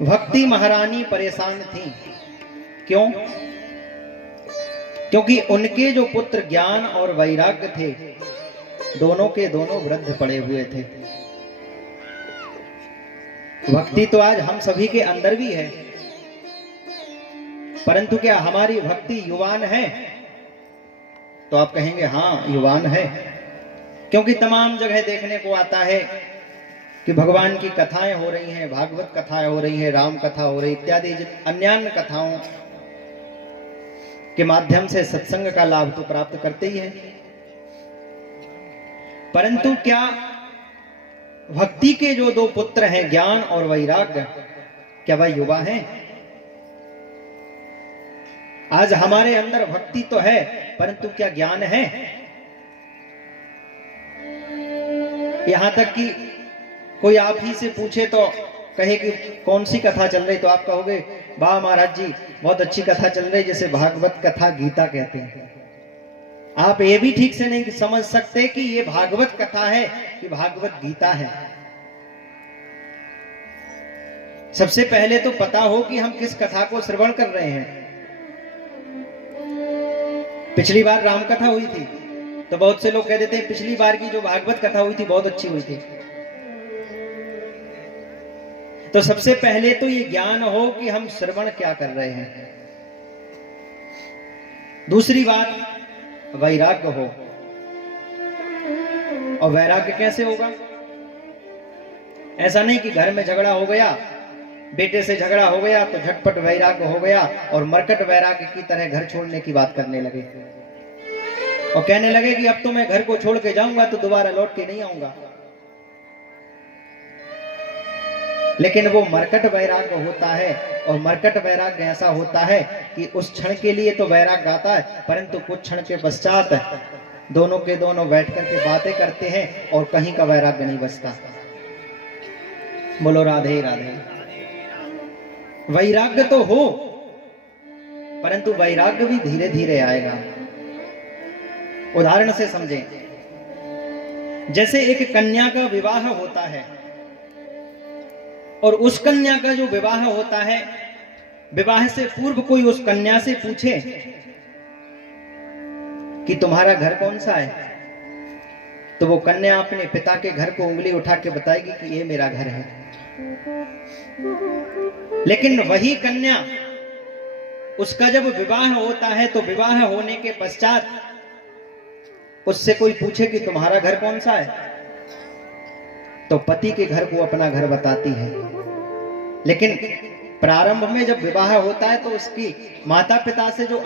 भक्ति महारानी परेशान थी। क्यों? क्योंकि उनके जो पुत्र ज्ञान और वैराग्य थे, दोनों के दोनों वृद्ध पड़े हुए थे। भक्ति तो आज हम सभी के अंदर भी है, परंतु क्या हमारी भक्ति युवान है? तो आप कहेंगे हाँ युवान है, क्योंकि तमाम जगह देखने को आता है कि भगवान की कथाएं हो रही हैं, भागवत कथाएं हो रही हैं, राम कथा हो रही इत्यादि अन्य कथाओं के माध्यम से सत्संग का लाभ तो प्राप्त करते ही हैं, परंतु क्या भक्ति के जो दो पुत्र हैं ज्ञान और वैराग्य, क्या वह युवा हैं? आज हमारे अंदर भक्ति तो है, परंतु क्या ज्ञान है? यहां तक कि कोई आप ही से पूछे तो कहे कि कौन सी कथा चल रही, तो आप कहोगे वाह महाराज जी बहुत अच्छी कथा चल रही, जैसे भागवत कथा गीता कहते हैं। आप ये भी ठीक से नहीं समझ सकते कि ये भागवत कथा है कि भागवत गीता है। सबसे पहले तो पता हो कि हम किस कथा को श्रवण कर रहे हैं। पिछली बार राम कथा हुई थी तो बहुत से लोग कह देते हैं पिछली बार की जो भागवत कथा हुई थी बहुत अच्छी हुई थी। तो सबसे पहले तो ये ज्ञान हो कि हम श्रवण क्या कर रहे हैं। दूसरी बात वैराग्य हो। और वैराग्य कैसे होगा? ऐसा नहीं कि घर में झगड़ा हो गया, बेटे से झगड़ा हो गया तो झटपट वैराग्य हो गया और मरकट वैराग्य की तरह घर छोड़ने की बात करने लगे और कहने लगे कि अब तो मैं घर को छोड़ के जाऊंगा तो दोबारा लौट के नहीं आऊंगा। लेकिन वो मरकट वैराग्य होता है, और मरकट वैराग्य ऐसा होता है कि उस क्षण के लिए तो वैराग्य आता है, परंतु कुछ क्षण के पश्चात दोनों के दोनों बैठ करके बातें करते हैं और कहीं का वैराग्य नहीं बचता। बोलो राधे राधे। वैराग्य तो हो, परंतु वैराग्य भी धीरे धीरे आएगा। उदाहरण से समझें, जैसे एक कन्या का विवाह होता है और उस कन्या का जो विवाह होता है, विवाह से पूर्व कोई उस कन्या से पूछे कि तुम्हारा घर कौन सा है, तो वो कन्या अपने पिता के घर को उंगली उठा के बताएगी कि ये मेरा घर है। लेकिन वही कन्या, उसका जब विवाह होता है तो विवाह होने के पश्चात उससे कोई पूछे कि तुम्हारा घर कौन सा है, तो पति के घर को अपना घर बताती है। लेकिन प्रारंभ में जब विवाह होता है तो उसकी माता पिता से जो